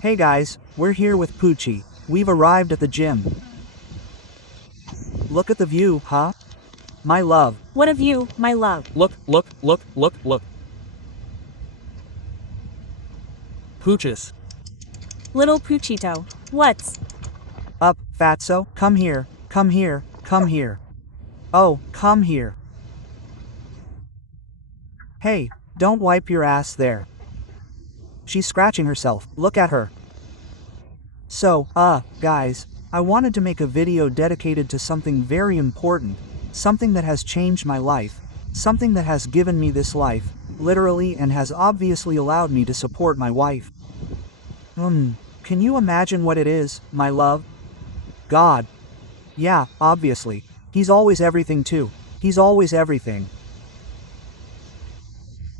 Hey guys, we're here with Poochie. We've arrived at the gym. Look at the view, huh? My love. What a view, my love. Look. Pooches. Little Poochito. What's Up, fatso? Come here, come here, come here. Oh, come here. Hey, don't wipe your ass there. She's scratching herself. Look at her. So, guys, I wanted to make a video dedicated to something very important, something that has changed my life, something that has given me this life, literally, and has obviously allowed me to support my wife. Can you imagine what it is, my love? God. Yeah, obviously. He's always everything too. He's always everything.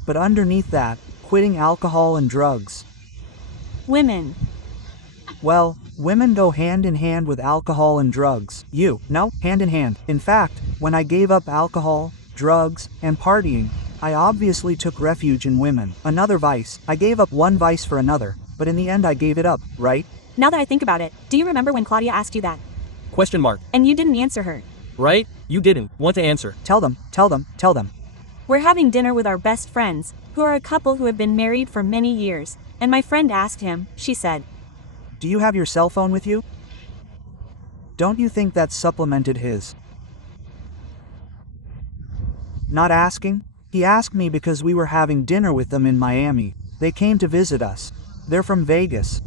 But underneath that, quitting alcohol and drugs. women? Well, women go hand in hand with alcohol and drugs. No, hand in hand. In fact, when I gave up alcohol, drugs, and partying, I obviously took refuge in women. Another vice. I gave up one vice for another, but in the end I gave it up, right? Now that I think about it, do you remember when Claudia asked you that? Question mark. And you didn't answer her. Right? You didn't want to answer. Tell them. We're having dinner with our best friends, who are a couple who have been married for many years, and my friend asked him, she said, Do you have your cell phone with you? Don't you think that supplemented his not asking? He asked me because we were having dinner with them in Miami. They came to visit us. They're from Vegas.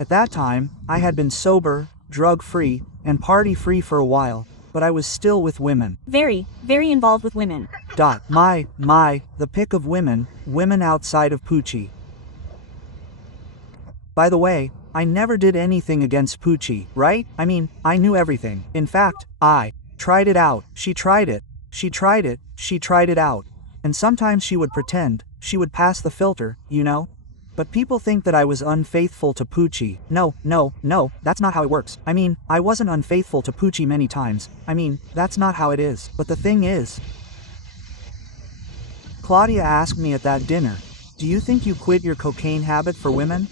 At that time, I had been sober, drug-free, and party-free for a while, but I was still with women. Very, very involved with women. The pick of women outside of Poochie. By the way, I never did anything against Poochie, right? I mean, I knew everything. In fact, I tried it out. She tried it. She tried it. She tried it out. And sometimes she would pretend, she would pass the filter, you know? But people think that I was unfaithful to Poochie. No, that's not how it works. I mean, I wasn't unfaithful to Poochie many times. I mean, that's not how it is. But the thing is, Claudia asked me at that dinner, do you think you quit your cocaine habit for women?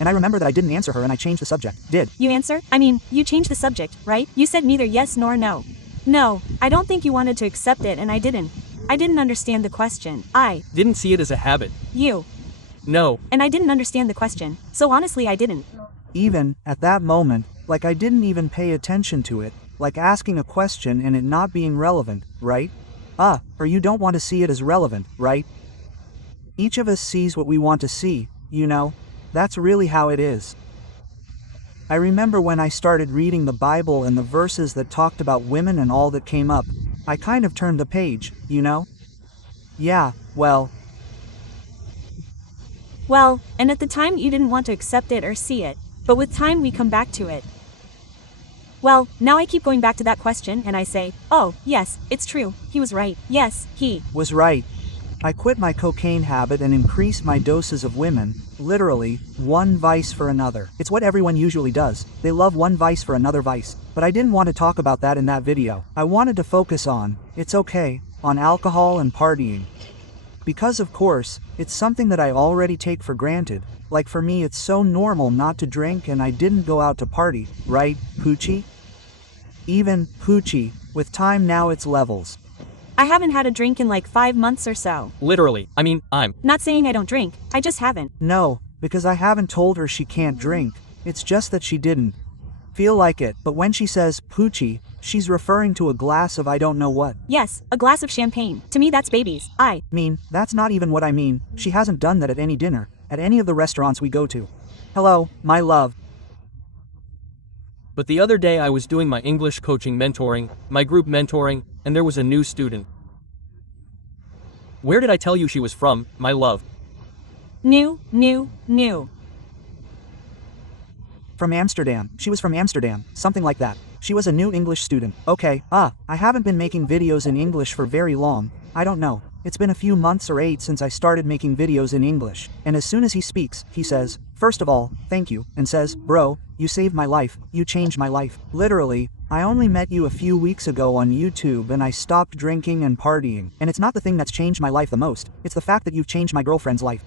And I remember that I didn't answer her and I changed the subject. Did You answer? I mean, you changed the subject, right? You said neither yes nor no. No, I don't think you wanted to accept it and I didn't. I didn't understand the question. I Didn't see it as a habit. You. No. And I didn't understand the question. So honestly, I didn't. Even at that moment, like I didn't even pay attention to it, like asking a question and it not being relevant, right? Or you don't want to see it as relevant, right? Each of us sees what we want to see, you know? That's really how it is. I remember when I started reading the Bible and the verses that talked about women and all that came up, I kind of turned the page, you know? Yeah, well, and at the time you didn't want to accept it or see it, but with time we come back to it. Well, now I keep going back to that question and I say, oh, yes, it's true, he was right, yes, he was right. I quit my cocaine habit and increased my doses of women, literally, one vice for another. It's what everyone usually does. They love one vice for another vice. But I didn't want to talk about that in that video. I wanted to focus on, it's okay, on alcohol and partying. Because of course, it's something that I already take for granted. Like for me it's so normal not to drink and I didn't go out to party, right, Poochie? Even Poochie, with time now it's levels. I haven't had a drink in like 5 months or so. Literally. I mean, I'm Not saying I don't drink, I just haven't. No, because I haven't told her she can't drink. It's just that she didn't feel like it. But when she says Poochie, she's referring to a glass of I don't know what. Yes, a glass of champagne. To me that's babies. I mean, that's not even what I mean. She hasn't done that at any dinner, at any of the restaurants we go to. Hello, my love. But the other day I was doing my English coaching mentoring, my group mentoring, and there was a new student. Where did I tell you she was from, my love? New. From Amsterdam. She was from Amsterdam, something like that. She was a new English student. Okay, I haven't been making videos in English for very long. I don't know. It's been a few months or 8 since I started making videos in English. And as soon as he speaks, he says, first of all, thank you, and says, bro, you saved my life, you changed my life. Literally, I only met you a few weeks ago on YouTube and I stopped drinking and partying. And it's not the thing that's changed my life the most, it's the fact that you've changed my girlfriend's life.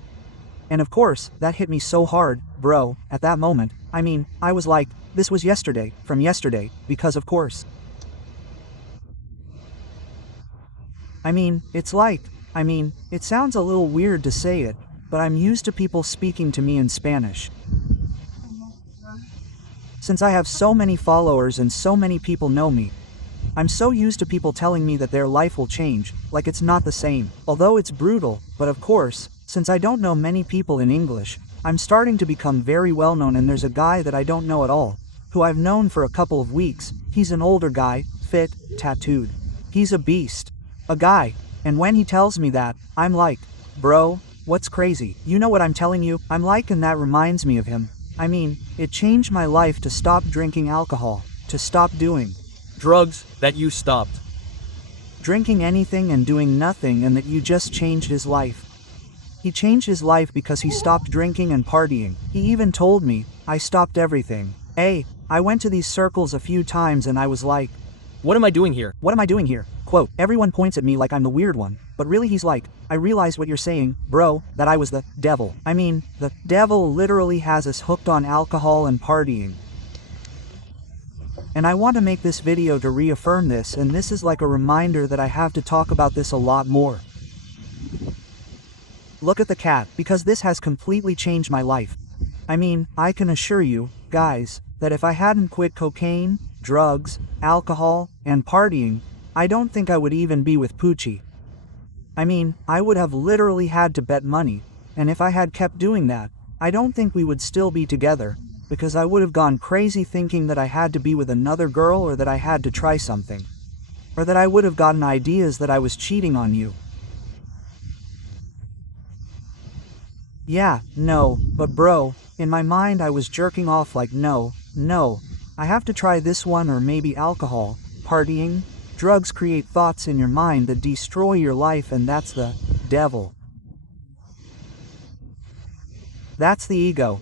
And of course, that hit me so hard, bro, at that moment. I mean, I was like, this was yesterday, from yesterday, because of course. I mean, it sounds a little weird to say it, but I'm used to people speaking to me in Spanish. Since I have so many followers and so many people know me, I'm so used to people telling me that their life will change, like it's not the same. Although it's brutal, but of course, since I don't know many people in English, I'm starting to become very well known, and there's a guy that I don't know at all, who I've known for a couple of weeks. He's an older guy, fit, tattooed. He's a beast. A guy. And when he tells me that, I'm like, bro, what's crazy? You know what I'm telling you? I'm like, and that reminds me of him. I mean, it changed my life to stop drinking alcohol, to stop doing drugs, that you stopped drinking anything and doing nothing, and that you just changed his life. He changed his life because he stopped drinking and partying. He even told me, I stopped everything. Hey, I went to these circles a few times and I was like, what am I doing here? What am I doing here? Quote, everyone points at me like I'm the weird one, but really he's like, I realized what you're saying, bro, that I was the devil. I mean, the devil literally has us hooked on alcohol and partying. And I want to make this video to reaffirm this, and this is like a reminder that I have to talk about this a lot more. Look at the cat, because this has completely changed my life. I mean, I can assure you, guys, that if I hadn't quit cocaine, drugs, alcohol, and partying, I don't think I would even be with Poochie. I mean, I would have literally had to bet money, and if I had kept doing that, I don't think we would still be together, because I would have gone crazy thinking that I had to be with another girl, or that I had to try something. Or that I would have gotten ideas that I was cheating on you. Yeah, no, but bro, in my mind I was jerking off like no, I have to try this one, or maybe alcohol, partying. Drugs create thoughts in your mind that destroy your life, and that's the devil. That's the ego.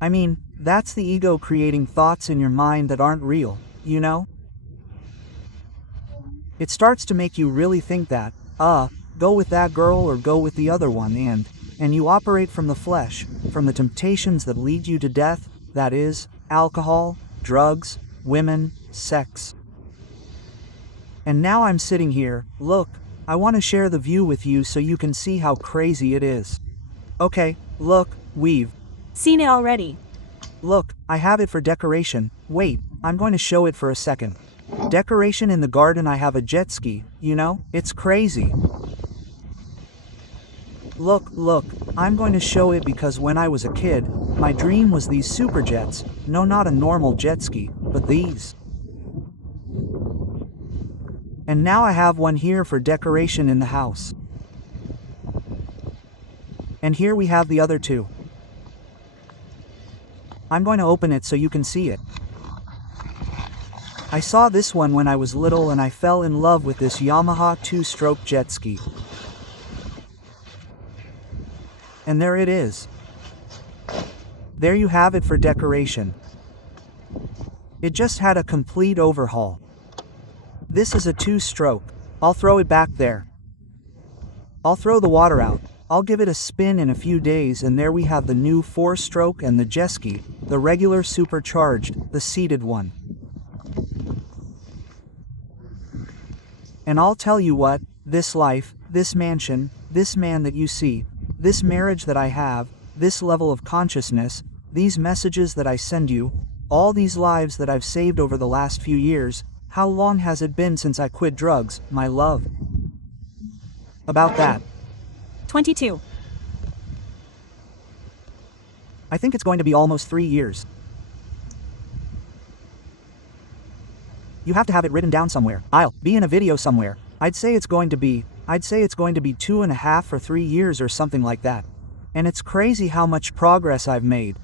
I mean, that's the ego creating thoughts in your mind that aren't real, you know? It starts to make you really think that, go with that girl or go with the other one, and you operate from the flesh, from the temptations that lead you to death, that is, alcohol, drugs, women, sex. And now I'm sitting here, look, I want to share the view with you so you can see how crazy it is. Okay, look, we've seen it already. Look, I have it for decoration. Wait, I'm going to show it for a second. Decoration in the garden, I have a jet ski, you know? It's crazy. Look, I'm going to show it because when I was a kid, my dream was these super jets. No, not a normal jet ski, but these. And now I have one here for decoration in the house. And here we have the other two. I'm going to open it so you can see it. I saw this one when I was little and I fell in love with this Yamaha 2-stroke jet ski. And there it is. There you have it for decoration. It just had a complete overhaul. This is a 2-stroke. I'll throw it back there. I'll throw the water out. I'll give it a spin in a few days, and there we have the new 4-stroke and the jet ski, the regular supercharged, the seated one. And I'll tell you what, this life, this mansion, this man that you see, this marriage that I have, this level of consciousness, these messages that I send you, all these lives that I've saved over the last few years, how long has it been since I quit drugs, my love? About that. 22. I think it's going to be almost 3 years. You have to have it written down somewhere. I'll be in a video somewhere. I'd say it's going to be 2.5 or 3 years or something like that. And it's crazy how much progress I've made.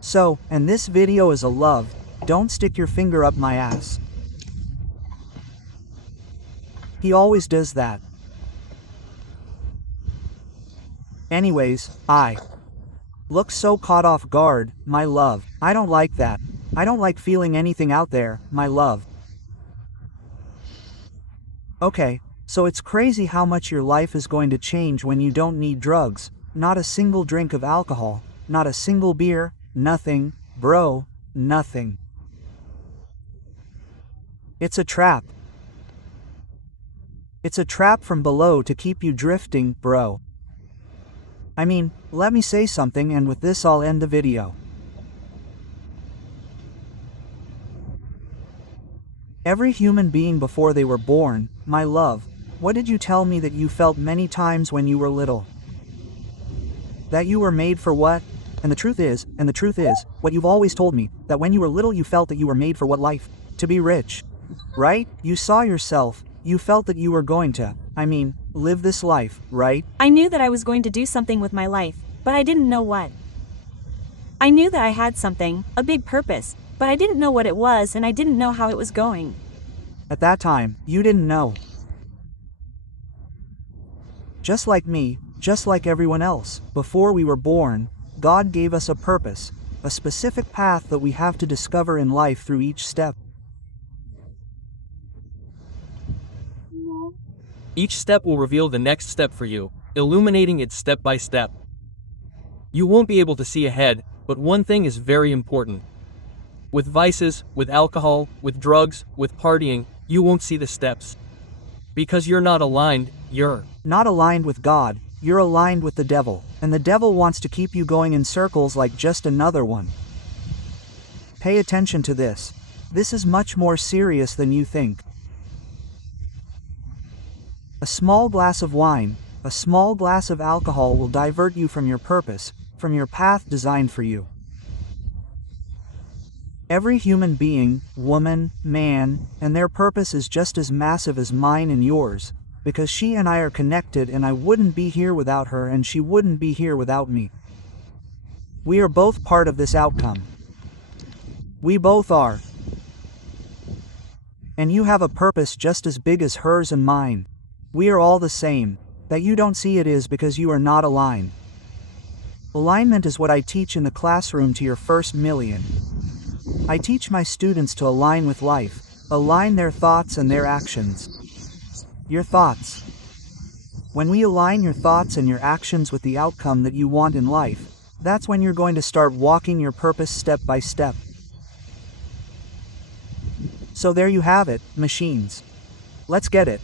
So, and this video is a love, don't stick your finger up my ass. He always does that. Anyways, I look so caught off guard, my love. I don't like that. I don't like feeling anything out there, my love. Okay, So it's crazy how much your life is going to change when you don't need drugs, not a single drink of alcohol, not a single beer, nothing, bro, nothing. It's a trap. It's a trap from below to keep you drifting, bro. I mean, let me say something, and with this I'll end the video. Every human being before they were born, my love, what did you tell me that you felt many times when you were little? That you were made for what? And the truth is, what you've always told me, that when you were little you felt that you were made for what life? To be rich. Right? You saw yourself, you felt that you were going to, live this life, right? I knew that I was going to do something with my life, but I didn't know what. I knew that I had something, a big purpose, but I didn't know what it was and I didn't know how it was going. At that time, you didn't know. Just like me, just like everyone else, before we were born, God gave us a purpose, a specific path that we have to discover in life through each step. Each step will reveal the next step for you, illuminating it step by step. You won't be able to see ahead, but one thing is very important. With vices, with alcohol, with drugs, with partying, you won't see the steps. Because you're not aligned, you're not aligned with God, you're aligned with the devil, and the devil wants to keep you going in circles like just another one. Pay attention to this. This is much more serious than you think. A small glass of wine, a small glass of alcohol will divert you from your purpose, from your path designed for you. Every human being, woman, man, and their purpose is just as massive as mine and yours, because she and I are connected, and I wouldn't be here without her and she wouldn't be here without me. We are both part of this outcome. We both are. And you have a purpose just as big as hers and mine. We are all the same. That you don't see it is because you are not aligned. Alignment is what I teach in the classroom to your first million. I teach my students to align with life, align their thoughts and their actions. Your thoughts. When we align your thoughts and your actions with the outcome that you want in life, that's when you're going to start walking your purpose step by step. So there you have it, machines. Let's get it.